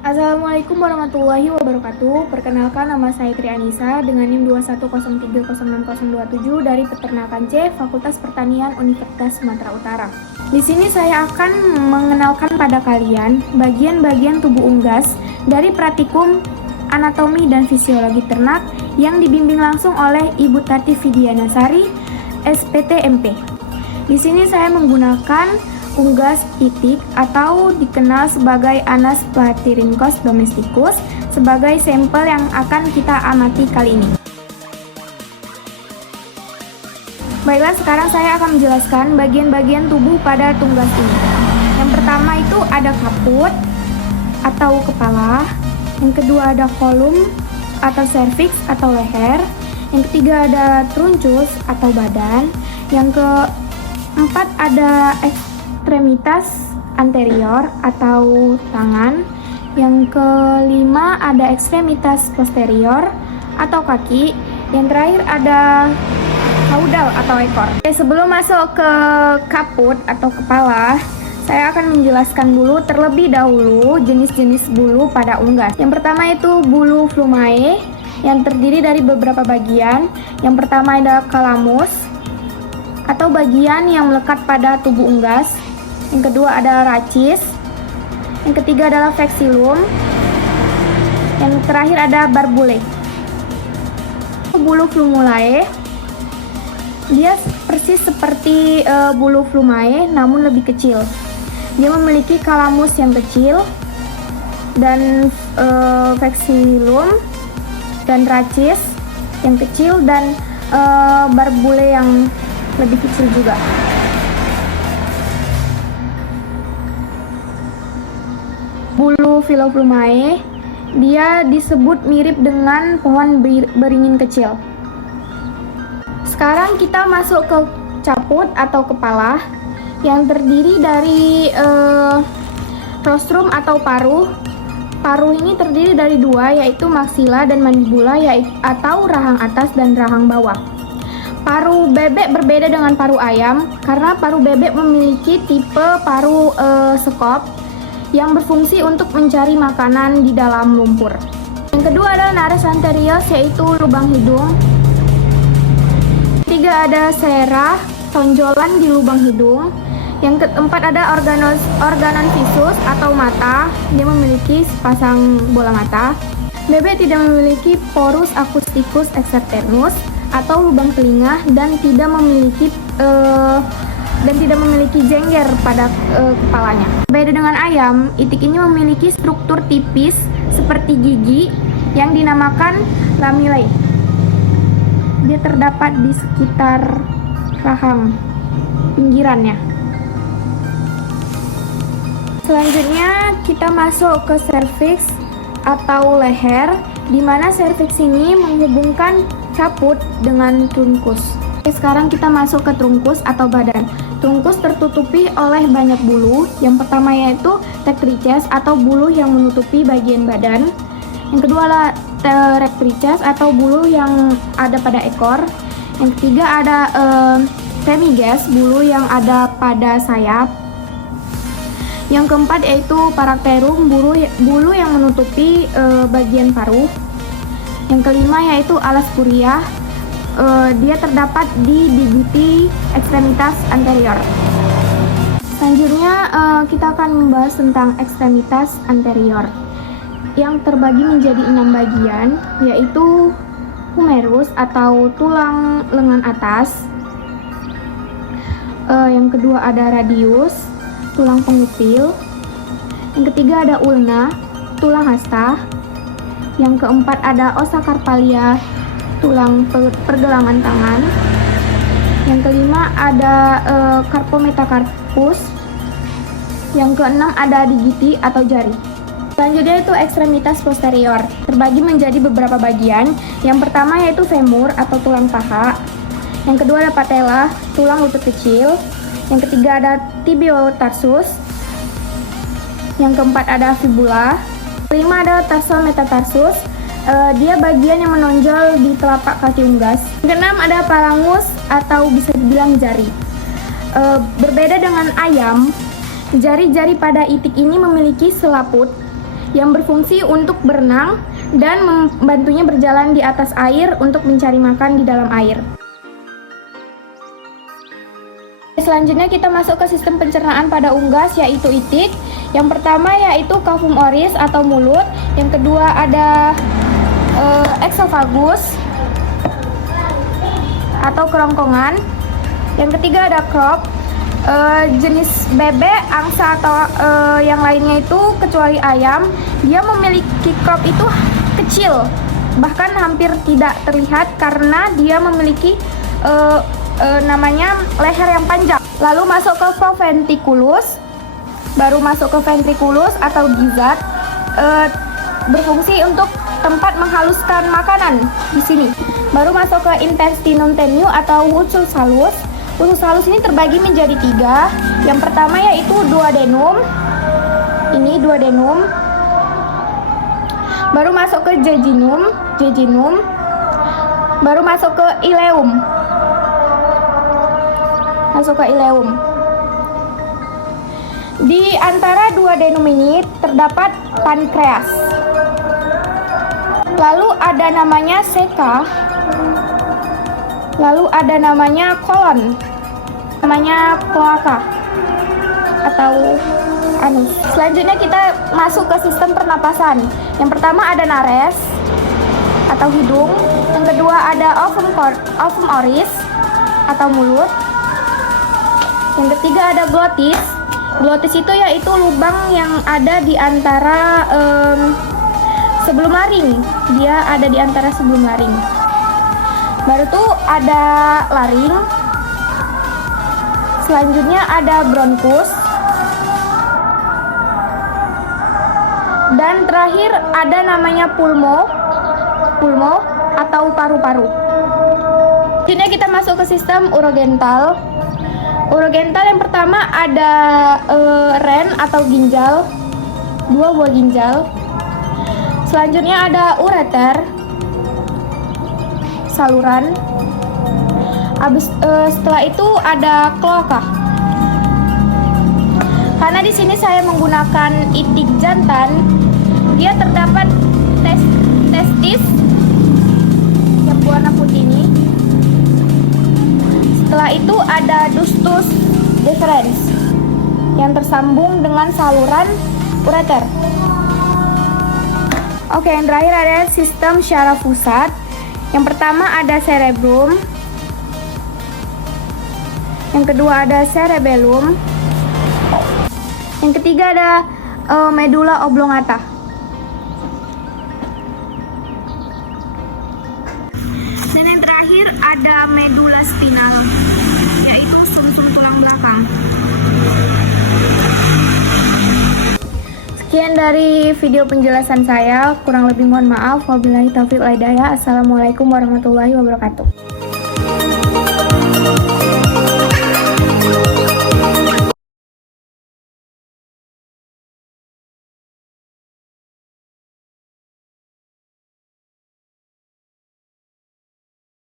Assalamualaikum warahmatullahi wabarakatuh. Perkenalkan, nama saya Tri Anissa dengan NIM 210306027 dari Peternakan C, Fakultas Pertanian Universitas Sumatera Utara. Di sini saya akan mengenalkan pada kalian bagian-bagian tubuh unggas dari praktikum anatomi dan fisiologi ternak yang dibimbing langsung oleh Ibu Tati Vidianasari, SPTMP. Di sini saya menggunakan unggas itik atau dikenal sebagai Anas platyrhynchos domesticus sebagai sampel yang akan kita amati kali ini. Baiklah, sekarang saya akan menjelaskan bagian-bagian tubuh pada tunggas ini. Yang pertama itu ada kaput atau kepala, yang kedua ada kolum atau cervix atau leher, yang ketiga ada truncus atau badan, yang keempat ada ekstremitas anterior atau tangan, yang kelima ada ekstremitas posterior atau kaki, yang terakhir ada caudal atau ekor. Oke, sebelum masuk ke kaput atau kepala, saya akan menjelaskan dulu terlebih dahulu jenis-jenis bulu pada unggas. Yang pertama itu bulu flumae yang terdiri dari beberapa bagian. Yang pertama ada calamus atau bagian yang melekat pada tubuh unggas. Yang kedua ada rachis, yang ketiga adalah vexillum, yang terakhir ada barbule. Bulu flumulae, dia persis seperti bulu flumae namun lebih kecil. Dia memiliki calamus yang kecil dan vexillum dan rachis yang kecil dan barbule yang lebih kecil juga. Bulu filoplumae, dia disebut mirip dengan pohon beringin kecil. Sekarang kita masuk ke caput atau kepala yang terdiri dari rostrum atau paruh. Paruh ini terdiri dari dua, yaitu maksila dan mandibula, atau rahang atas dan rahang bawah. Paruh bebek berbeda dengan paruh ayam karena paruh bebek memiliki tipe paruh sekop yang berfungsi untuk mencari makanan di dalam lumpur. Yang kedua adalah nares anterior, yaitu lubang hidung. Ketiga ada sclera, tonjolan di lubang hidung. Yang keempat ada organon visus atau mata, dia memiliki sepasang bola mata. Bebek tidak memiliki porus acousticus externus atau lubang telinga dan tidak memiliki jengger pada kepalanya. Berbeda dengan ayam, itik ini memiliki struktur tipis seperti gigi yang dinamakan lamillae. Dia terdapat di sekitar rahang pinggirannya. Selanjutnya kita masuk ke cervix atau leher, di mana cervix ini menghubungkan caput dengan trunkus. Sekarang kita masuk ke trunkus atau badan. Trunkus tertutupi oleh banyak bulu. Yang pertama yaitu rectrices atau bulu yang menutupi bagian badan. Yang kedua adalah rectrices atau bulu yang ada pada ekor. Yang ketiga ada temiges, bulu yang ada pada sayap. Yang keempat yaitu paracterum, bulu yang menutupi bagian paruh. Yang kelima yaitu alas curiae. Dia terdapat di digiti ekstremitas anterior. Selanjutnya kita akan membahas tentang ekstremitas anterior yang terbagi menjadi 6 bagian, yaitu humerus atau tulang lengan atas. Yang kedua ada radius, tulang pengupil. Yang ketiga ada ulna, tulang hasta. Yang keempat ada ossa carpalia, tulang pergelangan tangan. Yang kelima ada carpometacarpus. Yang keenam ada digiti atau jari. Selanjutnya itu ekstremitas posterior, terbagi menjadi beberapa bagian. Yang pertama yaitu femur atau tulang paha. Yang kedua ada patella, tulang lutut kecil. Yang ketiga ada tibiotarsus. Yang keempat ada fibula. Kelima ada tarsometatarsus. Dia bagian yang menonjol di telapak kaki unggas. Yang keenam ada phalangus atau bisa dibilang jari. Berbeda dengan ayam, jari-jari pada itik ini memiliki selaput yang berfungsi untuk berenang dan membantunya berjalan di atas air untuk mencari makan di dalam air. Selanjutnya kita masuk ke sistem pencernaan pada unggas, yaitu itik. Yang pertama yaitu cavum oris atau mulut. Yang kedua ada esophagus atau kerongkongan. Yang ketiga ada crop. Jenis bebek, angsa atau yang lainnya itu kecuali ayam, dia memiliki crop itu kecil, bahkan hampir tidak terlihat karena dia memiliki namanya leher yang panjang. Lalu masuk ke proventriculus, baru masuk ke ventriculus atau gizzard, berfungsi untuk tempat menghaluskan makanan di sini. Baru masuk ke intestinum tenue atau usus halus. Usus halus ini terbagi menjadi 3. Yang pertama yaitu duodenum. Ini duodenum. Baru masuk ke jejunum. Baru masuk ke ileum. Di antara duodenum ini terdapat pankreas. Lalu ada namanya seka. Lalu ada namanya kolon. Namanya kloaka atau anus. Selanjutnya kita masuk ke sistem pernapasan. Yang pertama ada nares atau hidung. Yang kedua ada ovum oris atau mulut. Yang ketiga ada glotis. Glotis itu yaitu lubang yang ada di antara sebelum laring. Dia ada di antara sebelum laring. Baru tuh ada laring. Selanjutnya ada bronkus. Dan terakhir ada namanya pulmo atau paru-paru. Selanjutnya kita masuk ke sistem urogental. Urogental yang pertama ada ren atau ginjal, 2 buah ginjal. Selanjutnya ada ureter, saluran. Setelah itu ada kloaka. Karena di sini saya menggunakan itik jantan, dia terdapat testis yang berwarna putih ini. Setelah itu ada ductus deferens yang tersambung dengan saluran ureter. Oke, yang terakhir ada sistem syaraf pusat. Yang pertama ada cerebrum. Yang kedua ada cerebellum. Yang ketiga ada medulla oblongata. Dan yang terakhir ada medulla spinal, yaitu sumsum tulang belakang. Sekian dari video penjelasan saya, kurang lebih mohon maaf. Wabillahi taufiq wal hidayah. Assalamualaikum warahmatullahi wabarakatuh.